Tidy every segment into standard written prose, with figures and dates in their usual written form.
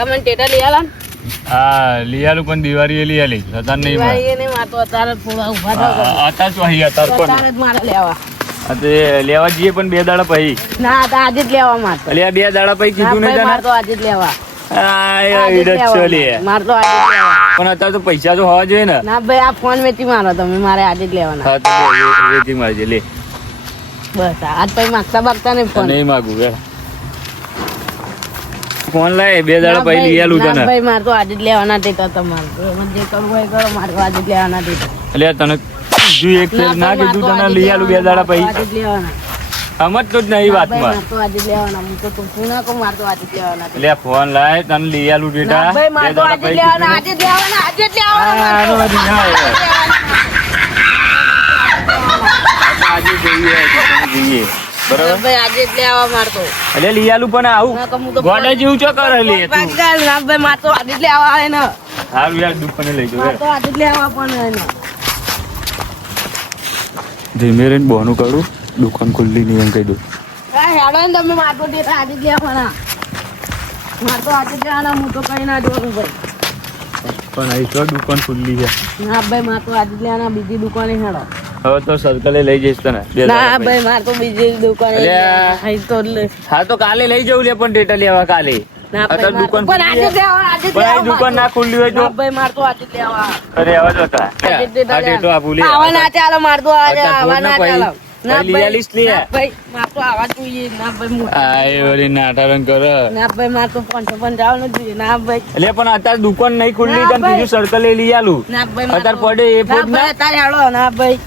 કાકા મને ટેટા લઈ આલા ને હા લઈ આલું પણ દિવાળી લઈ આલી અત્યારે નહીં દિવાળી ને માર તો અત્યારે થોડા ઊભા થાવ અત્યારે તો અહીં અત્યારે પણ અત્યારે જ મારે લેવા તે લેવા જઈએ પણ 2 દાડા પછી ના તો આજે જ લેવા માર તો એટલે આ 2 દાડા પછી કીધું નહીં માર તો આજે જ લેવા માર તો આજે જ લેવા પણ અત્યારે તો પૈસા તો હોવા જોઈએ ને ના ભાઈ આ ફોન વેચી મારો તમે મારે આજે જ લેવાના હા તો વેચી મારજે લે બસ આજ પછી માગતા બાગતા ને ફોન નહીં માગું કે ફોન લાય 2 દાડા પછી લઈ આલું તને ભાઈ માર તો આજે જ લેવાના ટેટા તમારે જે કરવું હોય કરો મારે તો આજે જ લેવાના ટેટા એટલે તને કીધું એક ફેર ના કીધું તને લઈ આલું 2 દાડા પછી આજે જ લેવાના સમજ તો જ નહીં વાતમાં માર તો આજે જ લેવાના હું તો તું ના કહું માર તો આજે જ લેવાના એટલે ફોન લાય તને લઈ આલું ડેટા ભાઈ માર તો આજે જ લેવાના આજે જ લેવાના આજે જ લેવાના આજે જઈએ બરાબર ભાઈ આજે જ લેવા માર તો એટલે લઈ આલું પણ આવું ગોડા જેવું ચો કરે લે તું ના ભાઈ માર તો આજે જ લેવા આવે ને હારું યાર દુકાને લઈ માર તો આજે જ લેવા પણ એને ધીમે રહીને બહાનું કરું દુકાન ખુલ્લી નહીં એમ કહી દઉં હા હેડો ને તમે માર તો ટેટા આજે જ લેવાના માર તો આજે જ લેવાના હું તો કઈ ના જોવાનું ભાઈ પણ અહીં તો દુકાન ખુલ્લી છે ના ભાઈ માર તો આજે જ લેવાના બીજી દુકાને હેડો હવે તો સર્કલે લઈ જઈશ તને ના ભાઈ માર તો બીજી દુકાને અહીં તો હા તો કાલે લઈ જવું લે પણ ડેટા લેવા કાલે અત્યારે દુકાન પણ આજે જ લેવા આજે જ પણ લેવા અહીં દુકાન ના ખુલ્લી હોય તો ભાઈ માર તો આજે જ લેવા અરે આવા જ હતા આ ડેટો આપું લે આવા ના ચાલો માર તો આજે આવા ના ચાલો ના લઈ આલીશ લે ભાઈ માર તો આવા જોઈએ ના ભાઈ આય વળી નાટારંગ કર ના ભાઈ માર તો 555 જોઈએ ના ભાઈ એટલે પણ અત્યારે દુકાન નહીં ખુલ્લી તને બીજું સર્કલે લઈ આલું ના ભાઈ અત્યારે પડે એ ફોટ ના અત્યારે હાલો ના ભાઈ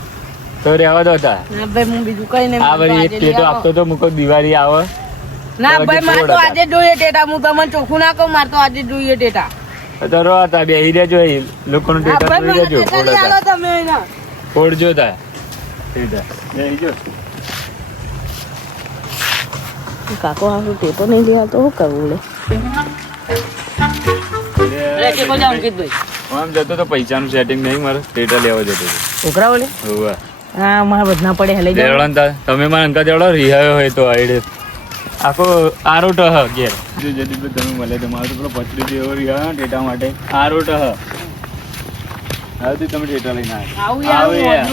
તો રહેવા દો હતા ના ભાઈ હું બીજું કઈ નહીં આ વળી એક ટેટો આપતો તો મુકો દિવાળી આવે ના ભાઈ માર તો આજે જોઈએ ટેટા હું તમને ચોખ્ખું ના કહું માર તો આજે જોઈએ ટેટા તો રો હતા બેહી રહેજો લોકોનો ટેટા જોઈ રહેજો હાલો તમે એના ફોડજો તા ટેટા બેહી જો કાકો આ ટેટો નહીં લેવા તો શું કરવું લે ટેકો જાઉં કીધું ભાઈ આમ જતો તો પૈસાનું સેટિંગ નહીં મારે ટેટા લેવા જતો છોકરાઓ લે હોવા હા મારા બધા પડે લઈ જાઓ દેવળા તમે મારા અંકા દેવડો રિહાયો હોય તો આઈડે આખો આરોટ હ ઘેર જો જદી તો તમે મળે તમારો તો પેલો પચડી જેવો રિહા ટેટા માટે આરોટ હ હવે તમે ટેટા લઈને આવું યાર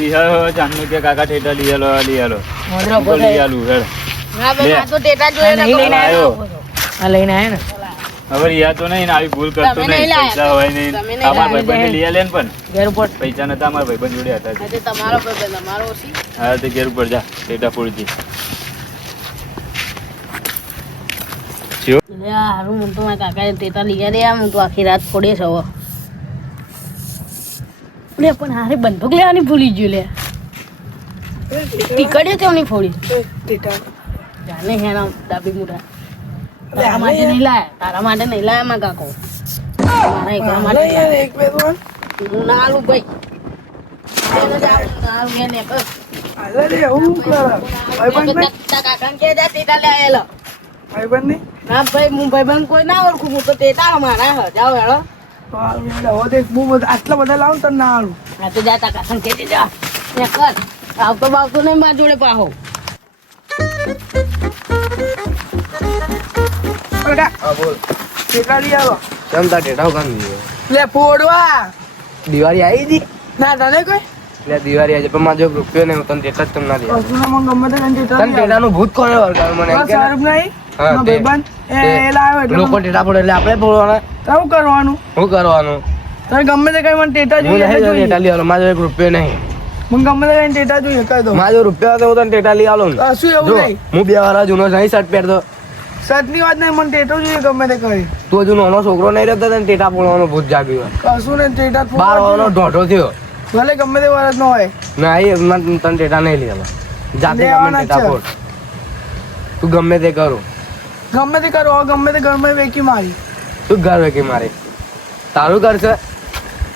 રિહાયો જાનનો કે કાકા ટેટા લઈ આલો મોદરો લઈ આલું હેડ ના ભાઈ આ તો ટેટા જોઈએ ને લઈને આવ્યો આ લઈને આવ્યો ને હવે રિયા તો નહીં આવી ભૂલ કરતો નહીં પૈસા હોય નહીં અમારા ભાઈબંધ લઈ આલે ને પણ ઘેર ઉપર પૈસા નતા અમારા ભાઈબંધ જોડે હતા આજે તમારો ભાઈ તમારો ઓછી હા તે ઘેર ઉપર જા ટેટા ફોડજી હારું હું તો મારા કાકા ટેટા લઈ આવ્યા હું તો આખી રાત ફોડે છે હવે લે પણ હારે બંદૂક લેવાની ભૂલી ગયું લે ટીકડે કેમ નહીં ફોડી જાને હેના ડાબી મુઠા તારા માટે નહીં લાયા તારા માટે નહીં લાયા માં કાકો મારા એકલા માટે હું ના આલું ભાઈ કાકા કે ટેટા લે આવેલા ના ભાઈ હું ભાઈબંધ કોઈ ના ઓળખું હું તો ટેટા અમારા જાઓ હેડો આટલા બધા લાવું તને ના આવું હા તો જા તાકા સંકેતી જા ને કર આવતો બાવતો નહીં માર જોડે પાહો ટેટા લઈ આવો ચમતા ટેટા કામ દીધો લે ફોડવા દિવાળી આવી હતી ના તને કોઈ એટલે દિવાળી આવી પણ મારો જો રૂપિયો નહીં હું તને ટેટા જ તમને દે અસુરામાં ગમે તે તને ટેટા તને ટેટાનું ભૂત કોને વળગાવ્યું મને એમ કે સારું નહીં હા, તે. ભાઈબંધ એ લાવ્યો એટલે લોકો ટેટા ફોડે એટલે આપણે ફોડવાના શું કરવાનું શું કરવાનું તારે ગમે તે કઈ મને ટેટા હું જોઈએ નહીં એટલે ટેટા જોઈએ. લઈ આલો મારો એક રૂપિયો નહીં મને ગમે તે કઈ ટેટા જોઈએ કહી દો મારો રૂપિયો હતો હું તને ટેટા લઈ આલો ને શું એવું જો નહીં હું 2 વાર જૂનો નહીં શર્ટ પહેરતો સચની વાત નહીં મને ટેટો જોઈએ ગમે તે કરી તું હજુ નાનો છોકરો નહીં રહેતો તને ટેટા ફોડવાનો ભૂત જાગ્યું કશું ને ટેટા 12 વારનો ઢોઢો થયો ભલે ગમે તે વર્ષ નો હોય નહીં મને તને ટેટા નહીં લઈ આલો જાતે ગમે લેવાના જ ટેટા છે. ફોડ તું ગમે તે કરું ગમે તે કરો ગમે તે ગમે વેકી મારી તું ઘર વેકી મારે તારું કરશે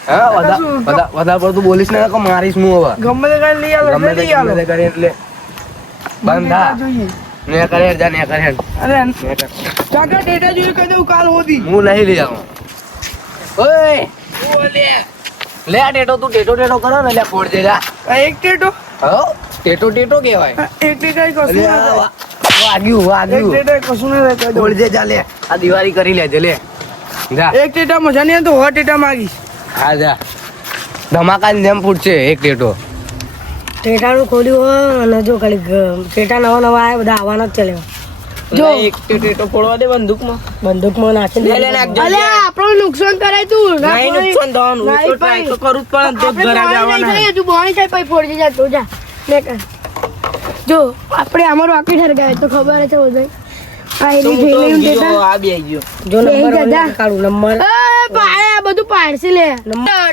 હા શું? વધારે પડતું બોલીશ ને તો મારીશ હું હવે ગમે તે કઈ લઈ આલો ગમે તે લઈ આલો ગમે તે કરે એટલે મને બંધ થા ટેટા જોઈએ ને કરે જા ને કરે અરે કાકા ટેટા જોઈએ કહી દઉં કાલ હોતી હું નહીં લઈ આવું ઓય લે આ ટેટો તું ટેટો કરો ને એટલે ફોડ દે જા એક ટેટો હો ટેટો કહેવાય એક ટેટા કશું ના થાય. એક ટેટા કશું ના રહે કહી દઉં. બોલ દે જા લે આ દિવાળી કરી લેજે લે જા એક ટેટા મજા નહીં આવે તો હો ટેટા માગીશ. હા જા ધમાકાની જેમ ફૂટશે એક ટેટો ટેટાનું ખોલ્યું હોય અને જો ખાલી ટેટા નવા નવા આવ્યા બધા આવવાના જ ચાલે જો એક ટેટો ફોડવા દે બંદૂકમાં. બંદૂકમાં નાખીને લે, લે, નાખજો. અલ્યા આપણું નુકસાન કરાય તું નહીં નુકસાન થવાનું. હું તો try તો કરું જ પણ તો ઘરે આવવાના. તું બોણી થાય પછી ફોડી જા તું જા લે કર. જો આપણે અમારું આખી ઠરગાય તો ખબર છે બધું આ તો એની હું તો ફેલેલું ગયો, ટેટા આ બી આઈ ગયો. જો નંબર જા, જા. કાઢું નંબર પાડે બધું પાડશે લે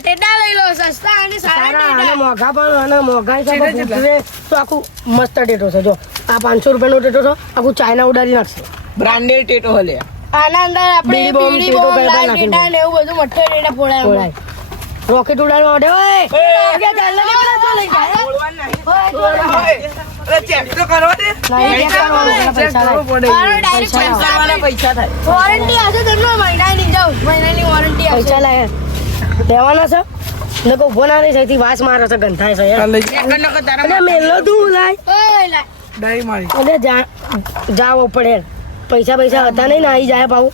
ટેટા લઈ લો સસ્તા અને સારા અને મોંઘા પણ અને મોંઘા હિસાબે પૂછવે તો આખું મસ્ત ટેટો છે જો આ 500 રૂપિયાનો ટેટો છે આખું ચાઇના ઉડાડી નાખશે બ્રાન્ડેડ ટેટો હલે. આના અંદર આપણે બીડી બોમ્બ, બીડી ટેટો બોમ્બ, પેપર લાલ નાખીને. ટેટા ને એવું બધું મઠ્ઠે ટેટા ફોડાય રોકેટ ઉડાડવા માટે ઓય આગળ ચાલ ને પેલા તો લઈ જાય અરે ચેક તો કરવા દે. નહીં check કરવાનું, check પૈસા કરવું પડે. લાય. direct check પૈસા કરવાના પૈસા થાય. વોરંટી હશે તમને મહિનાની જાવ મહિનાની વોરંટી પૈસા લાય લેવાના છે લોકો ઉભો ના રહી સૌથી વાસ મારે છે ગંધાય છે આ યાર લઈ જા. અને મેલો તું લાય ડાઈ મારી. અને જાવ પડે પૈસા હતા નહીં ને આવી જાય પાવું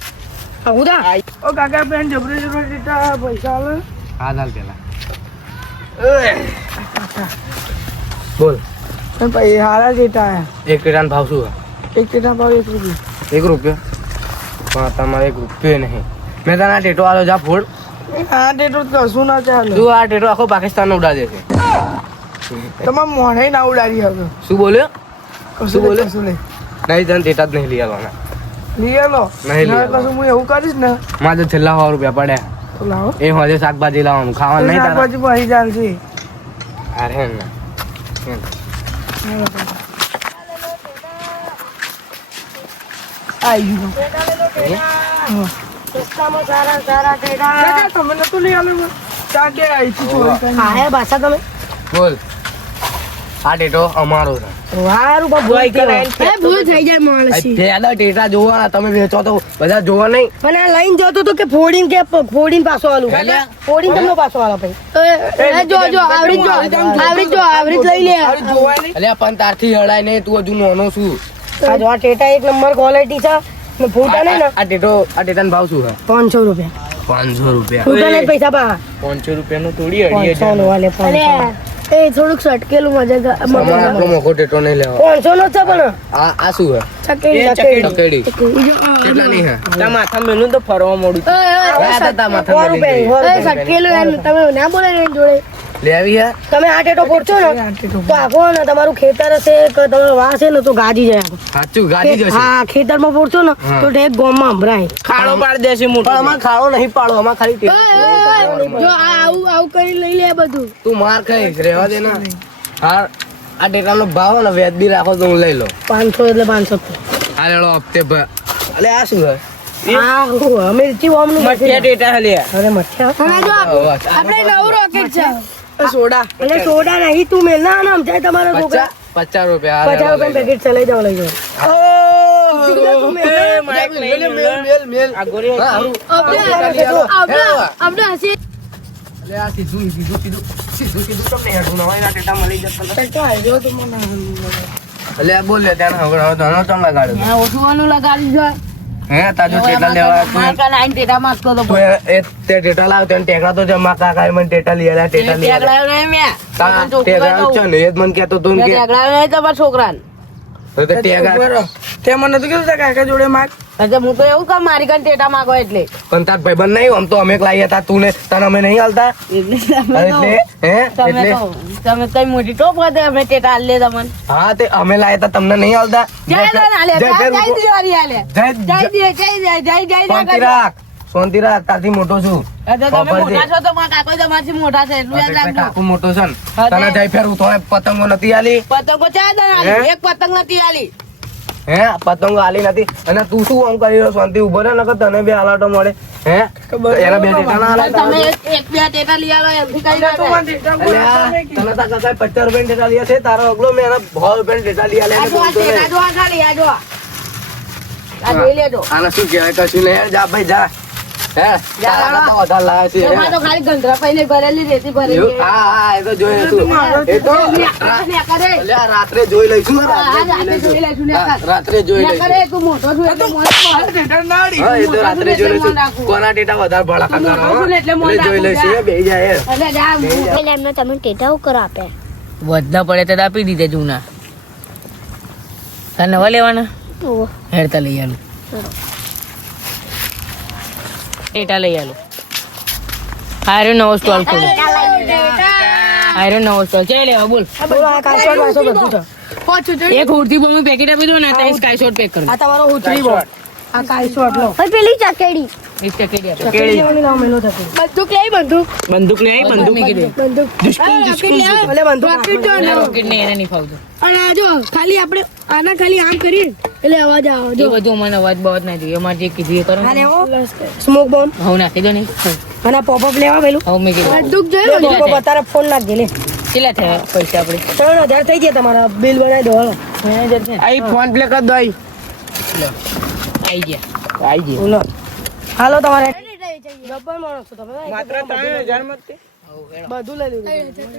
આવું તા ઓ કાકા બેન જબરે જબરે ટેટા પૈસા આલે. હા ચાલ પેલા બોલ પણ પછી હારા ટેટા આયા. એક ટેટાનો ભાવ શું એક ટેટા ભાવ 1 રૂપિયો. છે 1 રૂપિયો પણ તમારે 1 રૂપિયો નહીં મેં તને આ ટેટો આલો જા ફોડ આ ટેટો તો કશું ના ચાલે. તું આ ટેટો આખો પાકિસ્તાન ઉડાડે છે તમારે મોઢે ના ઉડાડી હવે. શું બોલ્યો કશું બોલે? કશું નહીં. નહીં તને ટેટા જ નહીં લઈ આવવાના લઈ આલો. નહીં લઈ ના, આલો. કશું હું એવું કરીશ ને મારે છેલ્લા 100 રૂપિયા પડ્યા તો લાવો. એ હોજે શાકભાજી લાવવાનું ખાવાનું નહીં તારા શાકભાજી પણ અહીં ચાલશે. અરે ના આઈ ગયું. સસ્તામાં સારા સારા ટેટા કાકા, તમે નતું લઈ આલો મને? ચા કે અહીંથી ચોરી કરીને. ખાયા ભાષા તમે બોલ આ ટેટો અમારો છે વારું બા ભૂલ ભૂલ થઈ જાય માણસ પેલા ટેટા જોવાના તમે વેચો તો બધા જોવા નહીં પણ આ લઈને જતો તો કે ફોડીને પાછો આલું ફોડીને તમને પાછો આલો ભાઈ જો જો આવરી લઈ લે હારું જોવાય નહીં. અલ્યા પણ તારથી હડાય નહીં તું હજુ નાનો છું આ જો આ ટેટા એક નંબર ક્વોલિટી છે ને ફૂટા નહીં ને આ ટેટાનો ભાવ શું છે 500 રૂપિયા 500 રૂપિયા ફૂટા નહીં પૈસા પા 500 રૂપિયાનું થોડી 500 નો વાલે 500 એ થોડુંક સટકેલું મજા અમારે આટલો મોટો ટેટો નહીં લેવા 500 નો છે પણ આ શું છે ચકેડી કેટલા નહીં હે તારા માથામાં મેલું તો ફરવા મોડું. સટકેલું એમ તમે ના બોલે ને એની જોડે લેવી હે તમે આ ટેટો ફોડશો ને તો આખો ને તમારું ખેતર હશે કે તમારો વાસ છે ને તો ગાજી જાય આખો. સાચું ગાડી જશે હા ખેતરમાં ફોડશો ને તો ઢેક ગોમમાં સંભળાય ખાડો પાડી દેશે મોટો. પણ અમારે ખાડો નહીં પાડો અમારે ખાલી ટેટો. જો આવું કરી લઈ લે બધું તું માર ખાઈશ રેવા દે ના હા આ ટેટાનો ભાવ ને વ્યાજબી રાખો તો હું લઈ લઉં 500 એટલે 500 આ લેલો હપ્તે ભર અલે આ શું હે હા મિર્ચી બોમ્બનું મઠિયા ટેટા હલે. અરે મઠિયા આપણે નવું રોકેટ છે સોડા. એટલે સોડા નહીં તું મેલ ના આમ જાય તમારા છોકરા 50 રૂપિયા 50 રૂપિયા પેકેટ છે લઈ જાઓ લઈ જાઓ એ માઈક લઈ લે. આ ગોરી આપણે હસી અલે આ સીધું તમને હેઠું નવાઈ ના ટેટા મળી જતા અલે આ બોલ લે ત્યાં હવે ધનો ચમ લગાડ્યો ઓછું લગાડી જો હે તાજો ટેટા લેવા તું એ તે ટેટા લાવ તને ટેકડા તો જમા કાકા મને ટેટા લઈ આલ્યા ટેટા લઈ આલ્યા ટેકડા છે ને એ જ મને કહેતો તો ને કે છોકરા તો તે ટેકડા તે મને નતું કીધું તારા કાકા જોડે માગ. હું તો એવું કામ મારી કાન ટેટા માંગો એટલે પણ તાર ભાઈબંધ નહીં આમ તો અમે લાવી હતા તું ને તને અમે નહીં હાલતા એટલે હે એટલે તમે કઈ મોટી ટોપ કરી અમે ટેટા આલે તમને હા તે અમે લાવ્યા હતા તમને નહીં હાલતા શાંતિ રાખ શાંતિ રાખ તારથી મોટો છું મોટા છે એટલું યાદ રાખજો કાકુ મોટો છે ને તને જઈ ફેર ઉતોય પતંગો નથી આલી પતંગો ચાર હે? એક પતંગ નથી આલી હે પતંગો આલી નથી અને તું શું આમ કરી રહ્યો શાંતિ ઉભો રહે નકર તને બે હાલાટો મળે હે એના બે ટેટા ના હાલાટા તમે એક બે ટેટા લઈ આવો એમથી કઈ તું મને ટેટા બોલાવતો નહીં કીધું. તને તા કાકા 50 રૂપિયા ટેટા લીયા છે તારો અગલો મેં એના 100 રૂપિયા ટેટા લીયા લે આ જોઈ લેજો આને શું કહેવાય કશું નહીં જા ભાઈ જા હે તારા કરતા વધારે લાવે છે એમાં તો ખાલી ગંધરા પાઈને ભરેલી રેતી ભરેલી એવું? હા હા એ તો જોયું તું એ તો અલ્યા, રાત્રે જોઈ લઈશું રાત્રે જોઈ લઈશું તું મોટો છું એટલે મોટો ટેટા ના અડી. હા એ તો રાત્રે જોઈ લઈશું કોના ટેટા વધારે ભડાકા કરો હો? એટલે જોઈ લઈશું એ બેહી જાય એટલે જા એટલે એમને તમે ટેટા ઉપર આપે વધના પડે તો આપી દીધે જૂના તાર નવા લેવાના ઓહો. હેરતા લઈ આલું ટેટા લઈ આલું આર્યો નવો સ્ટોલ ખોલો આર્યો નવો સ્ટોલ ચાલ લેવા બોલ એક હુરતી બોમી પેકેટ આપી દો ને આ સ્કાય શોટ પેક કરો તમારો ઉતરી બોલ. આ કાયસો આટલો. હવે પેલી ચકેડી એક પેકેટ આપો બંદૂક લઈ બંદૂક. બંદૂક ને આવી બંદૂક મેં કીધું બંદૂક. ભલે બંદૂક. રોકેટ ને એને નહીં ફાવતું અને આ જો ખાલી આપણે આના ખાલી આમ કરીએ એટલે અવાજ આવે. એ બધું મને અવાજ બવાજ ના જોઈએ અમારે જે કીધું એ કરો આ લેવો સ્મોક બોમ્બ હવે નાખી દો નહીં અને પોપઅપ લેવા પેલું હવે મેં કીધું બંદૂક જોઈ લો તારા ફોન નાખ દે લે. કેટલા થયા પૈસા આપણે 3000 થઈ ગયા તમારા બિલ બનાવી દો હાલો. મેનેજર છે આઈ ફોન પ્લે કર દો આઈ આવી ગયા આઈ ગઈ બોલો હાલો તમારે ડબલ માણસ છો તમે માત્ર 3000 મત બધું લઈ લીધું